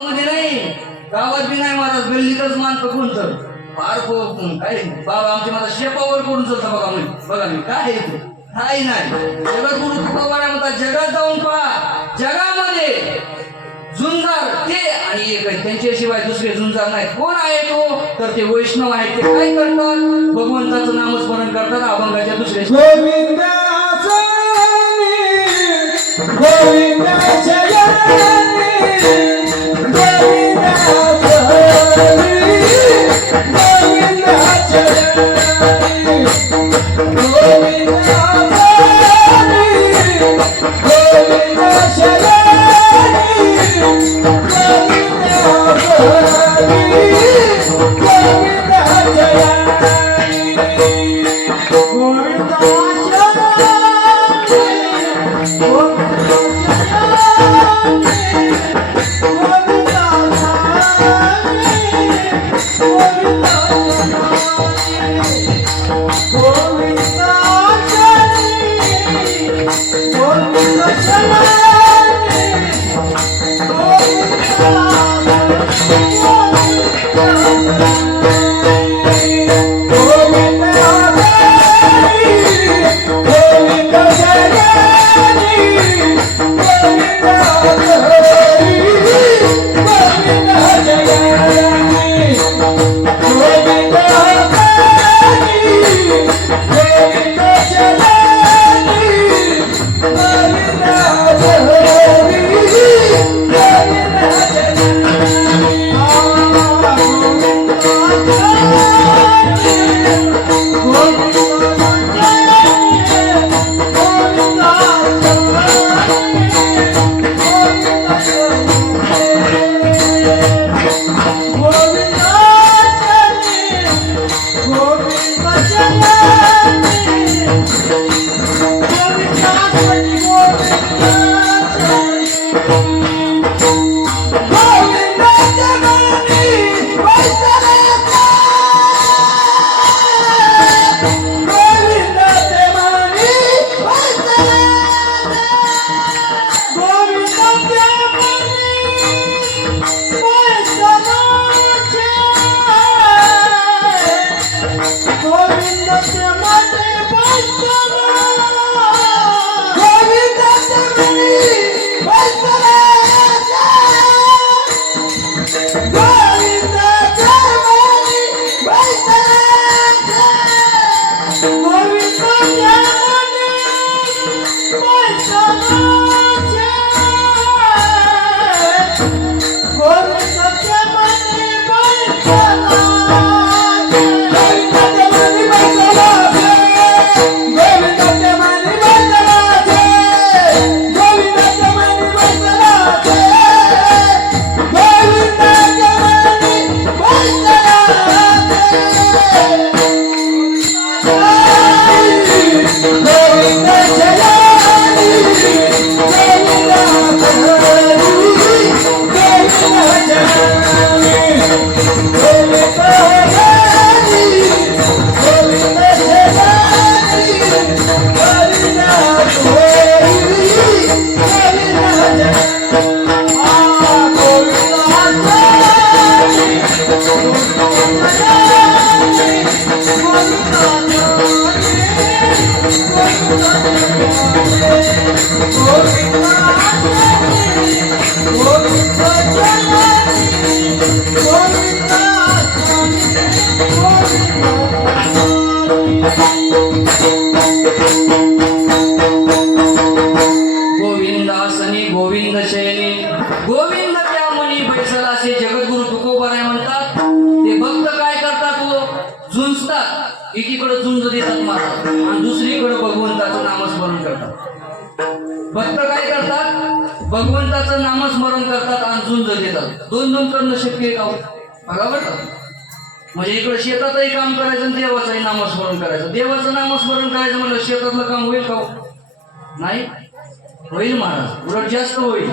मध्ये नाही, गावात बी नाही महाराज, गल्लीतच मानतो कोणतं फार काय बाबा आमचे माझा शेपावर कोण चालतं बघा मी काय आहे ते काही नाही. जगद्गुरु तुकोबा म्हणतात जगात जाऊन पहा, जगामध्ये झुंजार ते आणि एक आहे, त्यांच्याशिवाय दुसरे झुंजार नाही. कोण आहे तो? तर ते वैष्णव आहेत. ते काय करतात? भगवंताचं नामस्मरण करतात. अभंगाच्या दुसरे गोविंद गोविंदासनी गोविंद शयनी गोविंद त्या मनी बैसला असे जगद्गुरु तुकोबाराय म्हणतात. ते भक्त काय करतात? झुंजतात, एकीकडे झुंज देतात महाराज आणि दुसरीकडे भगवंताचं नामस्मरण करतात. भक्त काय करतात? भगवंताचं नामस्मरण करतात आणि झुंज देतात. दोन दोन करणं शक्य आहे का? बघा बरं, म्हणजे इकडे शेतातही काम करायचं आणि देवाचंही नामस्मरण करायचं. देवाचं नामस्मरण करायचं म्हणलं शेतातलं काम होईल का? नाही होईल महाराज, उलट जास्त होईल.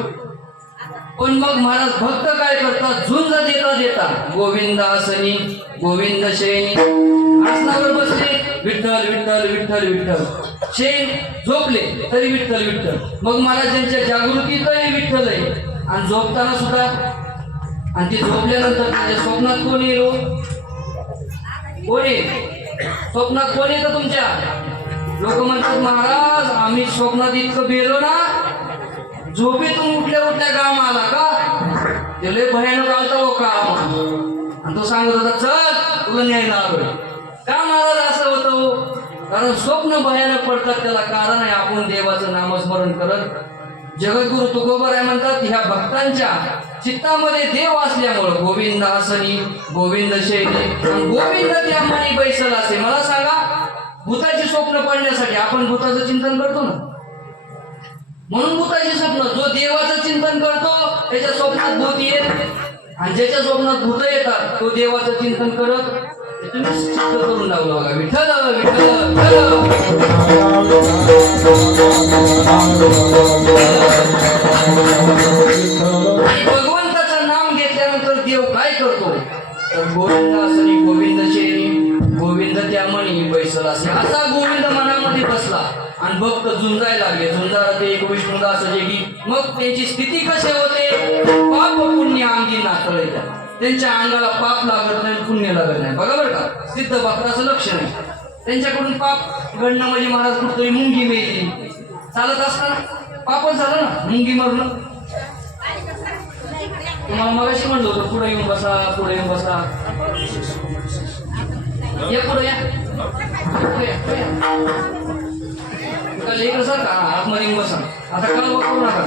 पण मग महाराज भक्त काय करतात? झुंज देता देता गोविंदासनी गोविंद शयनी आसनावर बसले, विठ्ठल विठ्ठल विठ्ठल विठ्ठल. शेण झोपले तरी विठ्ठल विठ्ठल. मग महाराजांच्या जागृतीतही विठ्ठल आहे आणि झोपताना सुद्धा आणि ते झोपल्यानंतर त्यांच्या स्वप्नात कोण येईल? कोण येईल स्वप्नात? कोण येतं तुमच्या? लोक म्हणतात महाराज आम्ही स्वप्नात इतकं गेलो ना, झोपेतून उठल्या उठल्या काम आला का? ते लय भयानक आलता हो काम. आणि तो सांगत होता चल तुला न्यायला आलोय. का महाराज असं होतं हो? कारण स्वप्न भयानक पडतात त्याला कारण आहे आपण देवाचं नामस्मरण करत. जगद्गुरु तुकोबाराय म्हणतात ह्या भक्तांच्या चित्तामध्ये देव असल्यामुळं गोविंद आसनी गोविंद शैली गोविंद त्या मनी बैसल असे. मला सांगा भूताची स्वप्न पडण्यासाठी आपण भूताचं चिंतन करतो ना, म्हणून भूताची स्वप्न. जो देवाचं चिंतन करतो त्याच्या स्वप्नात भूत येत आणि ज्याच्या स्वप्नात भूत येतात तो देवाचं चिंतन करत तुम्ही चित्त करून लावला बघा. विठ्ठल विठ्ठल भगवंताचं नाम घेतल्यानंतर देव काय करतो तर गोविंद असणी गोविंद शेरी गोविंद त्या मणी बैसल असे. असा गोविंद मनामध्ये बसला आणि भक्त झुंजायला लागले. झुंजाला ते एक विष्णुदास की मग त्यांची स्थिती कशी होते? पाप पुण्य अंगी नातळे. त्यांच्या अंगाला पाप लागत नाही पुण्य लागत नाही. बघा बरं का सिद्ध भक्ताचं लक्षण आहे. त्यांच्याकडून पाप घडणं म्हणजे महाराज कुठतरी मुंगी मेली चालत असताना पापच झालं ना, मुंगी मरणं. तुम्हाला मगाशी म्हणलं होतं पुढे येऊन बसा पुढे येऊन बसा. या पुढे या इकडं सर का आतमध्ये येऊन बसा. आता काल करू नका.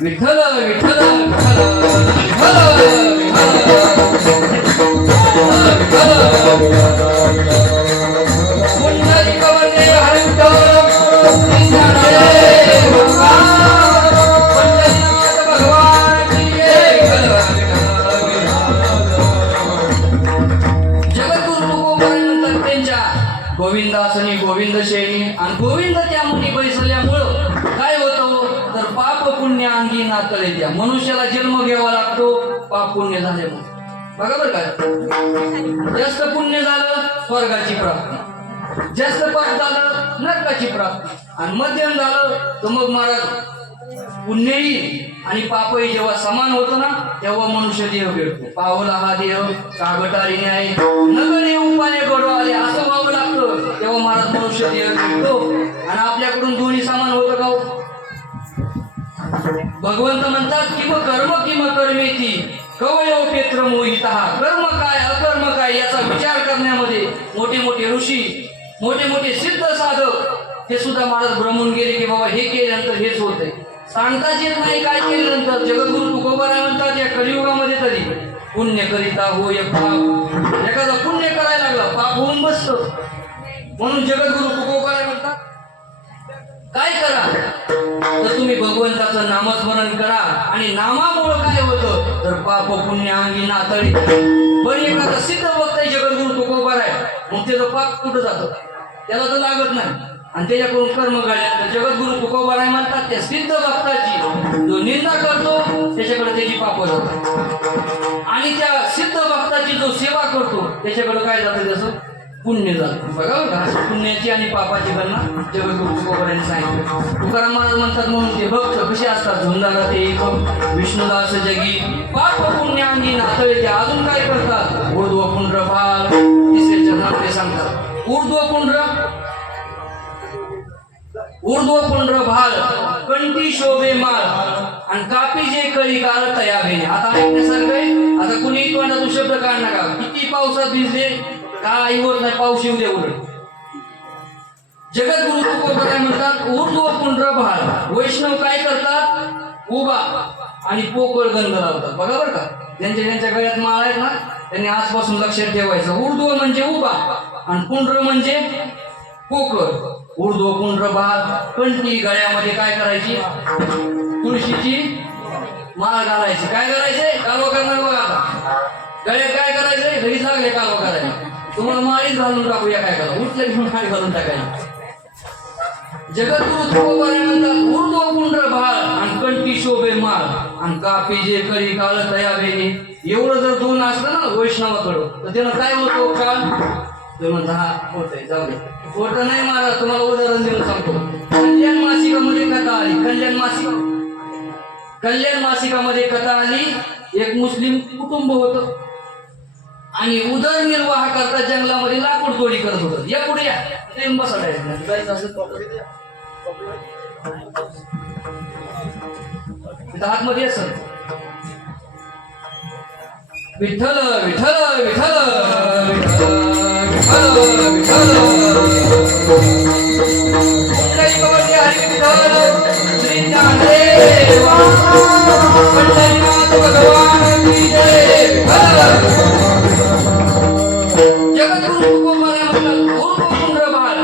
विठ्ठल विठ्ठल गोविंद आसनी गोविंद शैनी आणि गोविंद त्या मुनी बैसल्यामुळं काय होतं तर पाप पुण्य अंगी नातळे. त्या मनुष्याला जन्म घ्यावा लागतो पाप पुण्य झाल्यामुळे. बघा बरं काय जास्त पुण्य झालं स्वर्गाची प्राप्ती, जास्त पाप झालं नरकाची प्राप्ती आणि मध्यम झालं तर मग महाराज पुण्यही आणि पापही जेव्हा समान होतं ना तेव्हा मनुष्य देह भेटतो. पावला हा देह कागटारीने आहे नगरे उपाय घडू आले असं व्हावं लागतं तेव्हा महाराज मनुष्य देह भेटतो. आणि आपल्याकडून दोन्ही समान होतं का? भगवंत म्हणतात किम कर्म किम कर्मेती कवयो पेत्र मोहित. कर्म काय अकर्म काय याचा विचार करण्यामध्ये मोठे मोठे ऋषी मोठे मोठे सिद्ध साधक हे सुद्धा महाराज भ्रमून गेले की बाबा हे केल्यानंतर हेच होतंय. सांगताच येत नाही काय केल्यानंतर. जगद्गुरु तुकोबाराय म्हणतात या कलियुगामध्ये तरी पुण्य करिता होय पाप. एखादा पुण्य करायला लागला पाप होऊन बसतो. म्हणून जगद्गुरु तुकोबाराय म्हणतात काय करा तर तुम्ही भगवंताचं नामस्मरण करा आणि नामामुळं काय होतं तर पाप पुण्य अंगी नातळी. बरी एखादा सिद्ध भक्त आहे जगद्गुरु तुकोबाराय मग त्याचं पाप कुठं जातं त्याला तर लागत नाही आणि त्याच्याकडून कर्म घडले. जगद्गुरु तुकोबाराय म्हणतात त्या सिद्ध भक्ताची जो निंदा करतो त्याच्याकडे त्याची पाप जातात आणि त्या सिद्ध भक्ताची जो सेवा करतो त्याच्याकडे काय जातं त्याचं पुण्य जातं. बघा बघा पुण्याची आणि पापाची गणना जगद्गुरु तुकोबारायांनी सांगितलं. तुकाराम महाराज म्हणतात म्हणून ते भक्त कसे असतात झुंजाला ते एक विष्णुदास जगी पाप पुण्य अंगी नातळे. ते अजून काय करतात ऊर्ध्व पुंड्र भाल. तिसरे चरणात ते सांगतात ऊर्ध्व पुंड्र भाल कंठी शोभे माल आणि कापी जे कळी काळ तया भेने. आता ऐकण्यासारखं आहे. आता कुणी तोंडातून शब्द काढ नका. किती पावसात भिजले काय होत नाही पाऊस येऊ दे उलट. जगद्गुरु तुकोबाराय म्हणतात ऊर्ध्व पुंड्र भाल. वैष्णव काय करतात उभा आणि पोकळ गंध लावतात. बघा बरं का ज्यांच्या गळ्यात माळ आहेत ना त्यांनी आजपासून लक्षात ठेवायचं. ऊर्ध्व म्हणजे उभा आणि पुंड्र म्हणजे पोकळ. ऊर्ध्व पुंड्र भाल कंठी गळ्यामध्ये काय करायची तुळशीची माळ घालायची. काय करायचे कालवा करणार बघा. आता गळ्यात काय करायचंय घरीच लागले कालवा करायला. तुम्हाला माळीच घालून टाकूया काय करा उठले घेऊन माळी घालून टाकायला. जगद्गुरु तुकोबाराय म्हणतात ऊर्ध्व पुंड्र भाल आणि कंठी शोभे माळ आणि कापी जे करी काळ तया भेने. एवढं जर दोन असलं ना वैष्णवाकडं तर त्यानं काय होतो काळ तुम्ही म्हणता हा होतंय जाऊ दे. खोटं नाही महाराज तुम्हाला उदाहरण देऊन सांगतो. कल्याण मासिकामध्ये कथा आली. कल्याण मासिक कल्याण मासिकामध्ये कथा आली. एक मुस्लिम कुटुंब होतं आणि उदरनिर्वाह करता जंगलामध्ये लाकूड तोडी करत होतं. या पुढे या, इथे येऊन बसा direct. जायचं असेल तर इथं आतमध्ये असं विठ्ठल विठ्ठल विठ्ठल विठ्ठल विठ्ठल श्री ज्ञानदेव पंढरीनाथ भगवान की जय. जगद्गुरु तुकोबाराय म्हणतात गुरुकुंड बाळ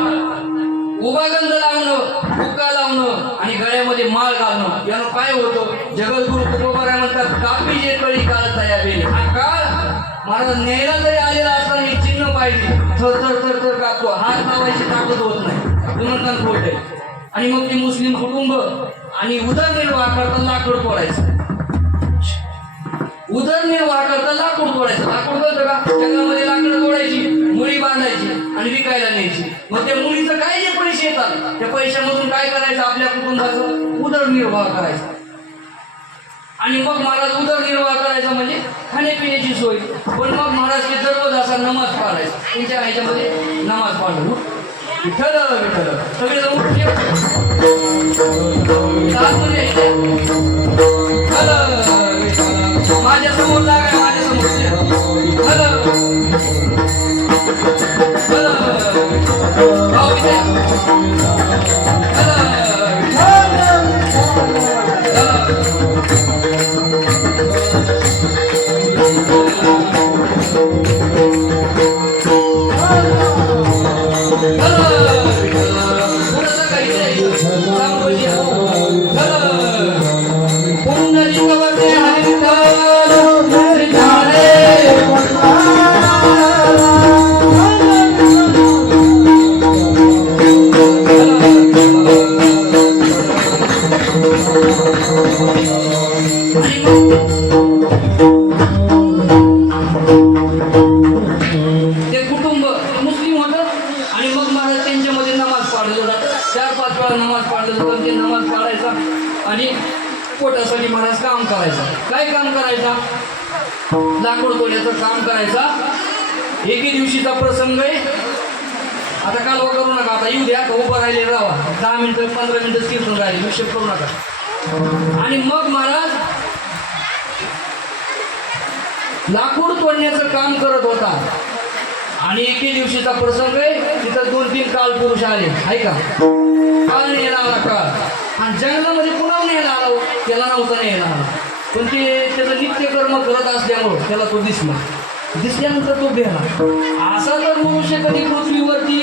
उभा गंध लावणं, हुक्का लावणं आणि गळ्यामध्ये माळ घालणं यानं काय होतं. जगद्गुरु तुकोबाराय म्हणतात कापी जे कळी काळ तया बेली. हा काळ महाराज न्यायला जरी आलेला असताना हे चिन्ह पाहिजे थर थर थर थर कापतो, हात लावायची ताकद होत नाही, गुणकान खोटे. आणि मग ते मुस्लिम कुटुंब आणि उदरनिर्वाह करता लाकूड तोडायचं. उदरनिर्वाह करता लाकूड तोडायचं. लाकूड कळतं का? जंगलामध्ये लाकडं तोडायची, मुळी बांधायची आणि विकायला न्यायची. मग त्या मुळीचं काय जे पैसे येतात त्या पैशामधून काय करायचं, आपल्या कुटुंबाचं उदरनिर्वाह करायचा. आणि मग महाराज उदरनिर्वाह करायचा म्हणजे खाण्यापिण्याची सोय. पण मग महाराज ते दररोज असा नमाज पाळायचा. त्यांच्या ह्याच्यामध्ये नमाज पाळणं. विठ्ठल विठ्ठल सगळे उठले माझ्या समोर लागाय, माझ्या समोर आणि पोटासाठी महाराज काम करायचा. काय काम करायचा? लाकूड तोड्याचं काम करायचा. एके दिवशीचा प्रसंग आहे. आता कालवा करू नका, आता येऊ द्या, उभं राहिले राहा 10 मिनिटं 15 मिनिटं कीर्तन राहिले, विक्षेप करू नका. आणि मग महाराज लाकूड तोडण्याचं काम करत होता आणि एके दिवशीचा प्रसंग आहे. तिथं 2-3 काल पुरुष आले, आहे का? काळ न्यायला आला काळ, आणि जंगलामध्ये पुन्हा न्यायला आला, त्याला नव्हता न्यायला आला. पण ते त्याचं नित्यकर्म करत असल्यामुळं त्याला तो दिसल्यानंतर तो भेला. असा तर मनुष्य कधी पृथ्वीवरती,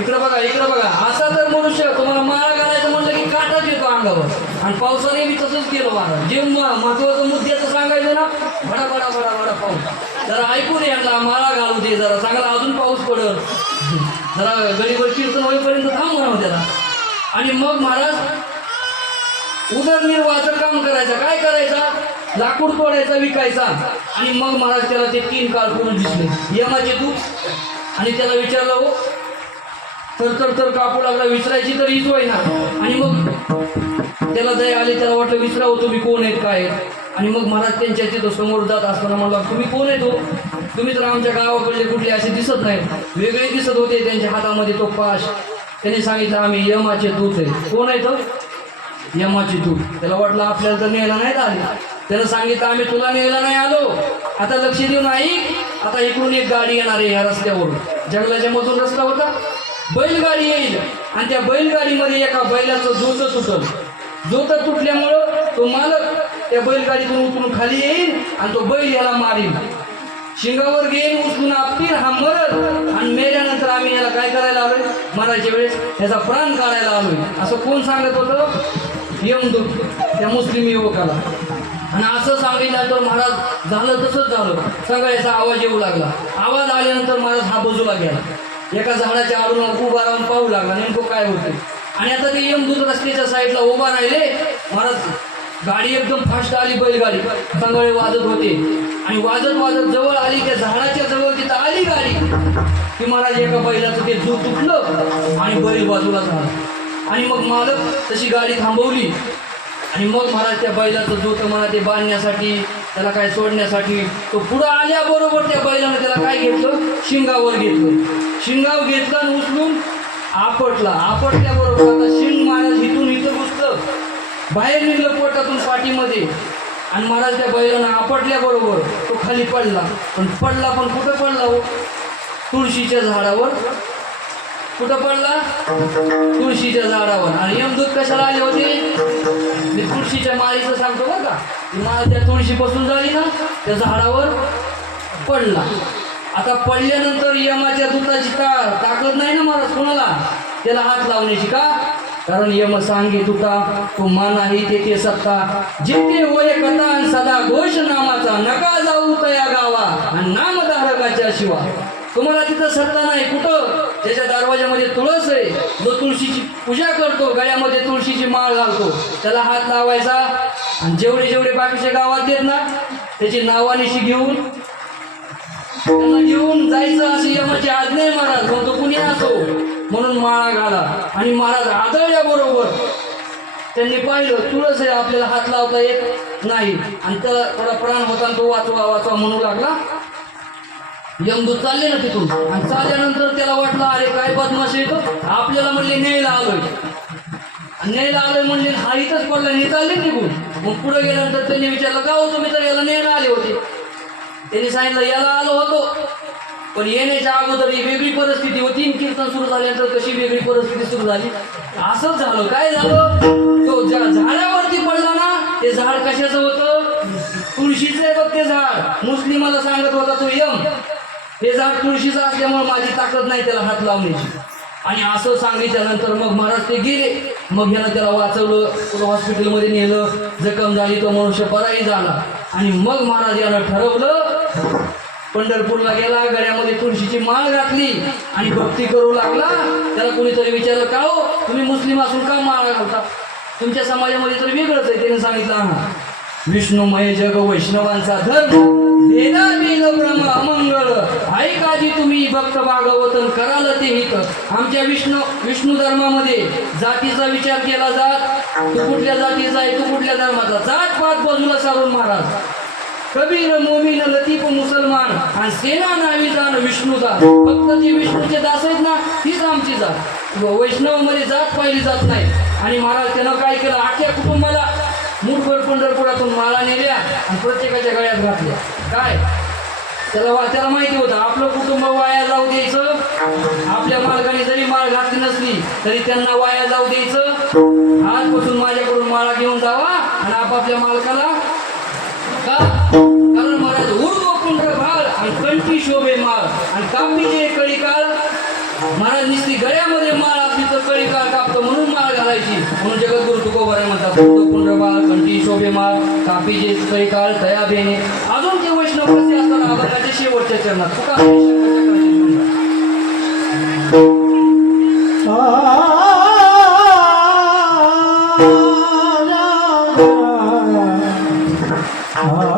इकडं बघा, असा तर मनुष्य तुम्हाला माळा घालायचं म्हणलं की काटाच येतो अंगावर. आणि पावसाने मी तसंच केलं महाराज. जे महत्वाचं मुद्द्याचं सांगायचं ना, बडा बडा बडा बडा पाऊस, जरा ऐकून यांना माळा घालू दे, जरा चांगला अजून पाऊस पडल, जरा गरीबर कीर्तन होईपर्यंत थांब म्हणावं त्याला. आणि मग महाराज उदरनिर्वाहाचं काम करायचं. काय करायचा? लाकूड तोडायचा, विकायचा. आणि मग महाराज त्याला ते 3 काळ पुरुष दिसले, यमाचे दूत. आणि त्याला विचारलं, हो तर कापू लागला, विचारायची तर हीच होय ना. आणि मग त्याला दया आली, त्याला वाटलं विचारावं तुम्ही कोण आहेत काय. आणि मग महाराज त्यांच्या तिथं समोर जात असताना म्हणला, तुम्ही कोण आहे? तुम्ही तर आमच्या गावाकडले कुठले असे दिसत नाही, वेगळे दिसत होते. त्यांच्या हातामध्ये तो पाश. त्यांनी सांगितलं आम्ही यमाचे दूत आहे. कोण आहे तो? यमाचे दूत. त्याला वाटलं आपल्याला तर न्यायला नाही आले. त्यानं सांगितलं आम्ही तुला न्यायला नाही आलो, आता लक्ष देऊन ऐक. आता इकडून एक गाडी येणार आहे या रस्त्यावरून. जंगलाच्या मधून रस्ता होता, बैलगाडी येईल आणि त्या बैलगाडीमध्ये एका बैलाचं जोत तुटल. जोत तुटल्यामुळं तो मालक त्या बैलगाडीतून उतरून खाली येईल आणि तो बैल याला मारील, शिंगावर घेईन, उचलून आपतील, हा मरल. आणि मेल्यानंतर आम्ही याला काय करायला आलोय? मरायच्या वेळेस त्याचा प्राण काढायला आलोय. असं कोण सांगत होतं? यमदूत त्या मुस्लिम युवकाला. आणि असं सांगितल्यानंतर महाराज झालं तसंच झालं. सगळ्याचा आवाज येऊ लागला. आवाज आल्यानंतर महाराज हा बाजूला गेला, एका झाडाच्या आडून उभा राहून पाहू लागला नेमकं काय होते. आणि आता ते यमदूत रस्त्याच्या साईडला उभा राहिले. महाराज गाडी एकदम फास्ट आली, बैलगाडी चांगले वाजत होते. आणि वाजत जवळ आली, त्या झाडाच्या जवळ तिथं आली गाडी की महाराज एका बैलाचं ते दूध तुटलं आणि बैल बाजूला झाला. आणि मग मालक तशी गाडी थांबवली आणि मग महाराज त्या बैलाचं जो तर म्हणा ते बांधण्यासाठी त्याला काय सोडण्यासाठी तो पुढं आल्याबरोबर त्या बैलानं त्याला काय घेतलं, शिंगावर घेतलं. शिंगाव घेतलं आणि उचलून आपटल्याबरोबर आता शिंग महाराज इथून इथं घुसतं, बाहेर निघलं पोटातून पाठीमध्ये आणि महाराज त्या बैलानं आपटल्याबरोबर तो खाली पडला. पण कुठं पडला हो? तुळशीच्या झाडावर. कुठं पडला? तुळशीच्या झाडावर. आणि यमदूत कशाला आले होते? मी तुळशीच्या माळीचं सांगतो बरं का. ती माळ त्या तुळशीपासून झाली ना, त्या झाडावर पडला. आता पडल्यानंतर यमाच्या दूताची ताकद नाही ना महाराज कोणाला त्याला हात लावण्याची. का? कारण यम सांगे तुता तो मानाही तेथे सत्ता, जिथे होय कथा सदा घोष नामाचा, नका जाऊ तया गावा आणि नामधारकाच्या शिवा. तुम्हाला तिथं सत्ता नाही. कुठं? त्याच्या दरवाजामध्ये तुळस आहे, जो तुळशीची पूजा करतो, गळ्यामध्ये तुळशीची माळ घालतो, त्याला हात लावायचा. आणि जेवढे बाकीच्या गावात देत ना त्याची नावानिशी घेऊन जायचं, अशी यमाची आज्ञा आहे महाराज. म्हणतो कुणी असो म्हणून माळा घाला. आणि महाराज आदळल्याबरोबर त्यांनी पाहिलं तुळस आहे, आपल्याला हात लावता येत नाही. आणि त्याला थोडा प्राण होता, तो वाचवा म्हणू लागला. यमदूत चालले ना तिथून आणि चालल्यानंतर त्याला वाटलं अरे काय बदमाश येतो, आपल्याला म्हणले न्यायला आलोय म्हणले, हा इथंच पडला, नाही चालले निघून. मग पुढे गेल्यानंतर त्यांनी विचारलं का होतो मी तर याला न्यायला आले होते. त्यांनी सांगितलं याला आलो होतो पण येण्याच्या अगोदर ही वेगळी परिस्थिती होती. कीर्तन सुरू झाल्यानंतर कशी वेगळी परिस्थिती सुरू झाली. असंच झालं. काय झालं? तो झाडावरती पडला ना, ते झाड कशाचं होतं? तुळशीचं आहे बघ ते झाड. मुस्लिमाला सांगत होता तो यम, हे झाड तुळशीचं असल्यामुळे माझी ताकद नाही त्याला हात लावण्याची. आणि असं सांगितल्यानंतर मग महाराज ते गेले. मग ह्यानं त्याला वाचवलं, हॉस्पिटलमध्ये नेलं, जखम झाली, तो मनुष्य बराही झाला. आणि मग महाराज यानं ठरवलं, पंढरपूरला गेला, गळ्यामध्ये तुळशीची माळ घातली आणि भक्ती करू लागला. त्याला कोणीतरी विचारलं का हो तुम्ही मुस्लिम असून का माळ घालता, तुमच्या समाजामध्ये तर वेगळंच आहे. त्याने सांगितलं हा विष्णुमय जग वैष्णवांचा धर्म, वेदा वेद ब्रह्म अमंगळ, ऐकाजी तुम्ही भक्त भागवतन कराल ते हित. आमच्या विष्णू धर्मामध्ये जातीचा विचार केला जात, तू कुठल्या जातीचा आहे, तू कुठल्या धर्माचा, जात पात बाजूला सारून महाराज कबीर मोमीन लतीफ मुसलमान आणि सेना नावी जाण विष्णुदास. फक्त जी विष्णूचे दास आहेत ना तीच आमची जात. वैष्णवामध्ये जात पाहिली जात नाही. आणि महाराज त्यानं काय केलं, अख्ख्या कुटुंबाला मुठभर पंढरपुरातून माळा नेल्या आणि प्रत्येकाच्या गळ्यात घातल्या. काय? त्याला माहिती होतं आपलं कुटुंब वाया जाऊ द्यायचं, आपल्या मालकाने जरी माळ घातली नसली तरी त्यांना वाया जाऊ द्यायचं. आजपासून माझ्याकडून माळा घेऊन जावा आणि आपापल्या मालकाला. का? कारण महाराज ऊर्ध्व पुंड भाल आणि कंठी शोभे माळ आणि कापीचे कळी काळ. महाराज नुसती गळ्यामध्ये माळ असली तर कळी काळ कापतो म्हणून माळ घालायची. म्हणून जगद्गुरु तुकोबाराय म्हणतात ऊर्ध्व पुंड भाल कंठी शोभे माळ कापीचे कळी काळ तया बेने. अजून ते वैष्णव कसे असतात आबाच्या शेवटच्या चरणात तुका Ah